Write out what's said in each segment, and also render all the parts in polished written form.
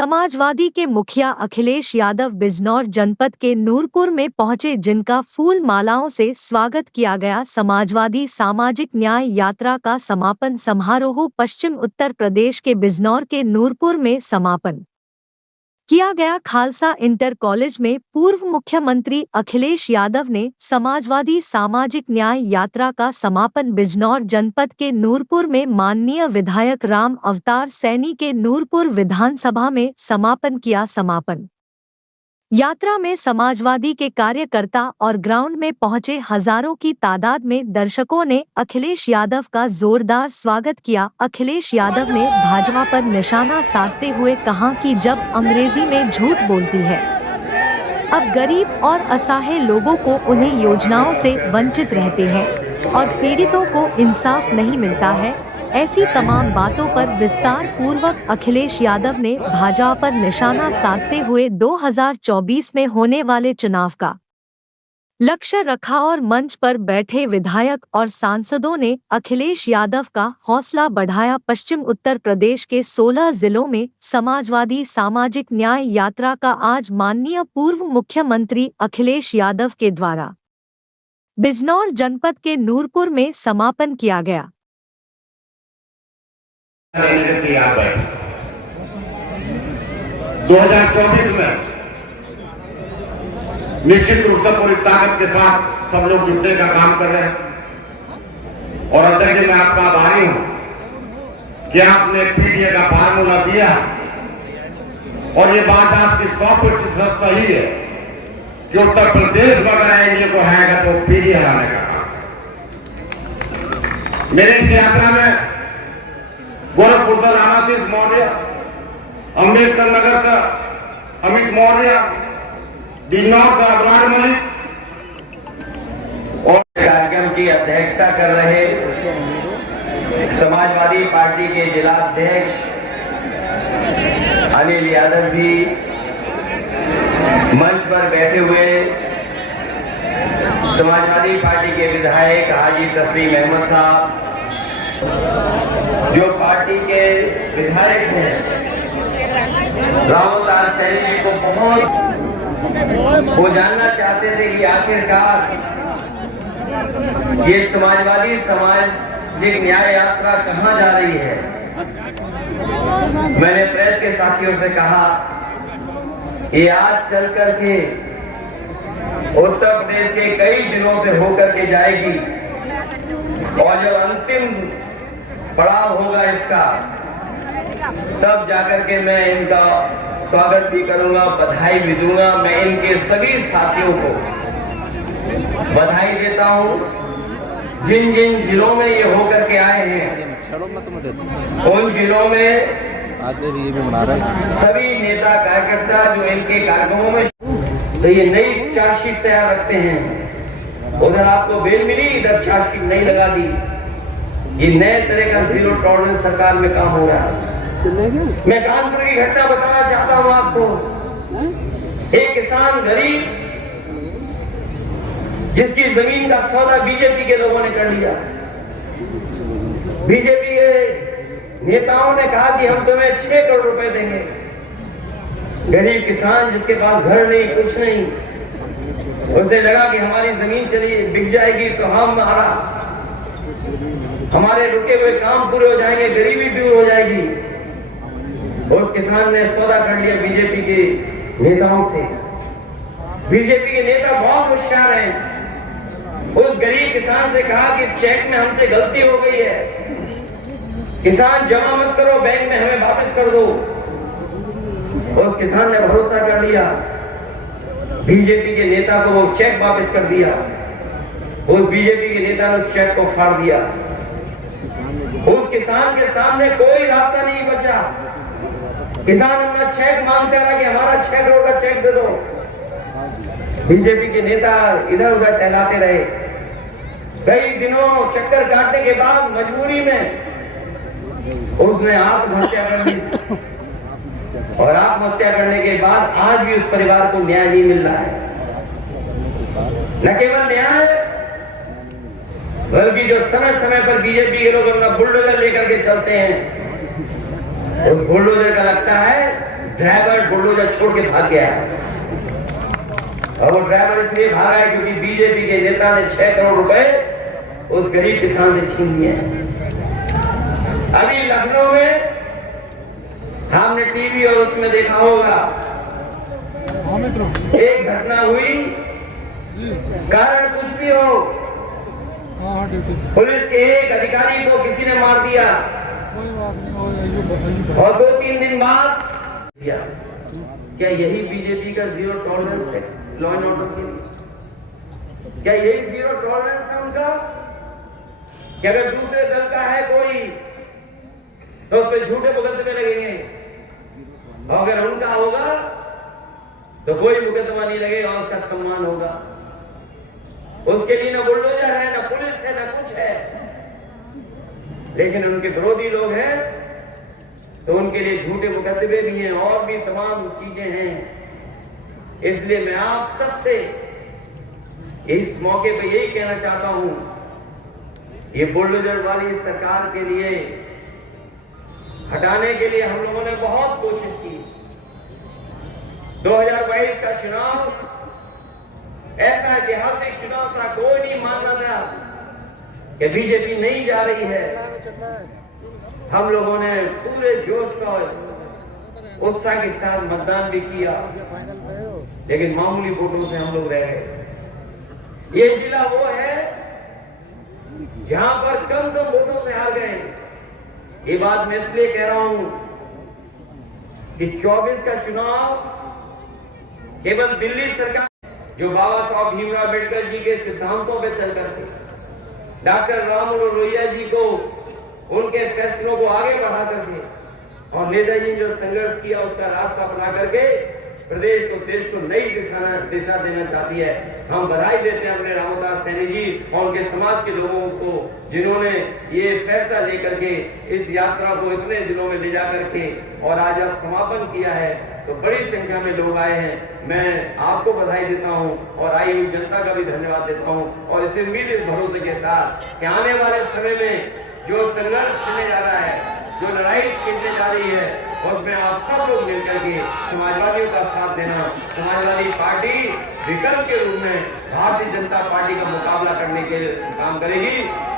समाजवादी के मुखिया अखिलेश यादव बिजनौर जनपद के नूरपुर में पहुंचे, जिनका फूल मालाओं से स्वागत किया गया। समाजवादी सामाजिक न्याय यात्रा का समापन समारोह पश्चिम उत्तर प्रदेश के बिजनौर के नूरपुर में समापन किया गया। खालसा इंटर कॉलेज में पूर्व मुख्यमंत्री अखिलेश यादव ने समाजवादी सामाजिक न्याय यात्रा का समापन बिजनौर जनपद के नूरपुर में माननीय विधायक राम अवतार सैनी के नूरपुर विधानसभा में समापन किया। समापन यात्रा में समाजवादी के कार्यकर्ता और ग्राउंड में पहुंचे हजारों की तादाद में दर्शकों ने अखिलेश यादव का जोरदार स्वागत किया। अखिलेश यादव ने भाजपा पर निशाना साधते हुए कहा कि जब अंग्रेजी में झूठ बोलती है, अब गरीब और असहाय लोगों को उन्हें योजनाओं से वंचित रहते हैं और पीड़ितों को इंसाफ नहीं मिलता है। ऐसी तमाम बातों पर विस्तार पूर्वक अखिलेश यादव ने भाजपा पर निशाना साधते हुए 2024 में होने वाले चुनाव का लक्ष्य रखा और मंच पर बैठे विधायक और सांसदों ने अखिलेश यादव का हौसला बढ़ाया। पश्चिम उत्तर प्रदेश के 16 जिलों में समाजवादी सामाजिक न्याय यात्रा का आज माननीय पूर्व मुख्यमंत्री अखिलेश यादव के द्वारा बिजनौर जनपद के नूरपुर में समापन किया गया। 2024 में निश्चित रूप से पूरी ताकत के साथ सब लोग जुटने का काम कर रहे हैं और अध्यक्ष जी, मैं आपका आभारी हूं कि आपने पीडीए का फार्मूला दिया और ये बात आपकी 100% सही है कि उत्तर प्रदेश में अगर एनडीए को हराएगा तो पीडीए हराने का काम। मेरे इस यात्रा में गोरखपुर का रामातीर्थ मौर्य, अम्बेडकर नगर का अमित मौर्य, बिजनौर का अबरार मलिक और कार्यक्रम की अध्यक्षता कर रहे समाजवादी पार्टी के जिला अध्यक्ष अनिल यादव जी, मंच पर बैठे हुए समाजवादी पार्टी के विधायक हाजी तस्लीम अहमद साहब, जो पार्टी के विधायक हैं, राम अवतार सैनी को बहुत वो जानना चाहते थे कि आखिरकार ये समाजवादी सामाजिक न्याय यात्रा कहां जा रही है। मैंने प्रेस के साथियों से कहा कि आज चल करके उत्तर प्रदेश के कई जिलों से होकर के जाएगी और जब अंतिम पड़ाव होगा इसका, तब जाकर के मैं इनका स्वागत भी करूंगा, बधाई भी दूंगा। मैं इनके सभी साथियों को बधाई देता हूं। जिन जिन जिलों में ये होकर के आए हैं, उन जिलों में सभी नेता कार्यकर्ता जो इनके कार्यक्रमों में, तो ये नई चार्जशीट तैयार रखते हैं। उधर आपको बेल मिली, इधर चार्जशीट नहीं लगा दी। ये नए तरह का जीरो टॉलरेंस सरकार में काम हो रहा है। मैं कानपुर की घटना बताना चाहता हूं आपको। एक किसान गरीब, जिसकी जमीन का सौदा बीजेपी के लोगों ने कर लिया। बीजेपी के नेताओं ने कहा कि हम तुम्हें 6 करोड़ रुपए देंगे। गरीब किसान जिसके पास घर नहीं, कुछ नहीं, उसे लगा कि हमारी जमीन चली बिक जाएगी तो हमारे रुके हुए काम पूरे हो जाएंगे, गरीबी दूर हो जाएगी। उस किसान ने सौदा कर लिया बीजेपी के नेताओं से। बीजेपी के नेता बहुत होशियार हैं। उस गरीब किसान से कहा कि इस चेक में हमसे गलती हो गई है, किसान जमा मत करो बैंक में, हमें वापस कर दो। उस किसान ने भरोसा कर लिया, बीजेपी के नेता को वो चेक वापस कर दिया। उस बीजेपी के नेता ने उस चेक को फाड़ दिया। उस किसान के सामने कोई रास्ता नहीं बचा। किसान अपना चेक मांगता रहा कि हमारा 6 करोड़ का चेक दे दो। बीजेपी के नेता इधर उधर टहलाते रहे। कई दिनों चक्कर काटने के बाद मजबूरी में उसने आत्महत्या कर ली और आत्महत्या करने के बाद आज भी उस परिवार को न्याय नहीं मिल रहा है। न केवल न्याय, बल्कि जो समय समय पर बीजेपी के लोग अपना बुलडोजर लेकर के चलते हैं, उस बुलडोजर का लगता है ड्राइवर बुलडोजर छोड़ के भाग गया है। और वो ड्राइवर इसलिए भागा है क्योंकि बीजेपी के नेता ने 6 करोड़ रुपए उस गरीब किसान से छीन लिए। अभी लखनऊ में हमने टीवी और उसमें देखा होगा, एक घटना हुई, कारण कुछ भी हो, पुलिस के एक अधिकारी को किसी ने मार दिया और 2-3 दिन बाद क्या यही बीजेपी का जीरो टॉलरेंस है लॉ एंड ऑर्डर के लिए? क्या यही जीरो टॉलरेंस है उनका कि अगर दूसरे दल का है कोई तो उस पर झूठे मुकदमे लगेंगे, और अगर उनका होगा तो कोई मुकदमा नहीं लगेगा और उसका सम्मान होगा? उसके लिए ना बुलडोजर है, ना पुलिस है, ना कुछ है। लेकिन उनके विरोधी लोग हैं तो उनके लिए झूठे मुकदमे भी हैं और भी तमाम चीजें हैं। इसलिए मैं आप सबसे इस मौके पर यही कहना चाहता हूं, ये बुलडोजर वाली सरकार के लिए हटाने के लिए हम लोगों ने बहुत कोशिश की। 2022 का चुनाव ऐसा ऐतिहासिक चुनाव था, कोई नहीं मान रहा था कि बीजेपी नहीं जा रही है। हम लोगों ने पूरे जोश और उत्साह के साथ मतदान भी किया, लेकिन मामूली वोटों से हम लोग रह गए। ये जिला वो है जहां पर कम वोटों से हार गए। ये बात मैं इसलिए कह रहा हूं कि 24 का चुनाव केवल दिल्ली सरकार जो बाबा साहब भीमराव अम्बेडकर जी के सिद्धांतों पर चल करके डॉक्टर राम मनोहर लोहिया जी को उनके फैसलों को आगे बढ़ा करके और नेताजी ने जो संघर्ष किया उसका रास्ता बना करके प्रदेश को, देश को नई दिशा देना चाहती है। हम बधाई देते हैं अपने रामदास सैनी जी और उनके समाज के लोगों को जिन्होंने ये फैसला लेकर के इस यात्रा को इतने जिलों में ले जा करके और आज अब समापन किया है, तो बड़ी संख्या में लोग आए हैं। मैं आपको बधाई देता हूं और आई हुई जनता का भी धन्यवाद देता हूं और इस उम्मीद, इस भरोसे के साथ कि आने वाले समय में जो संघर्ष चलने जा रहा है, जो लड़ाई छिड़ने जा रही है, उसमें आप सब लोग मिलकर के समाजवादियों का साथ देना, समाजवादी पार्टी विकल्प के रूप में भारतीय जनता पार्टी का मुकाबला करने के काम करेगी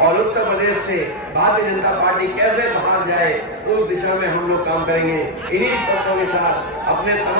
और उत्तर प्रदेश से भारतीय जनता पार्टी कैसे बाहर जाए उस दिशा में हम लोग काम करेंगे। इन्हीं शर्तों के साथ अपने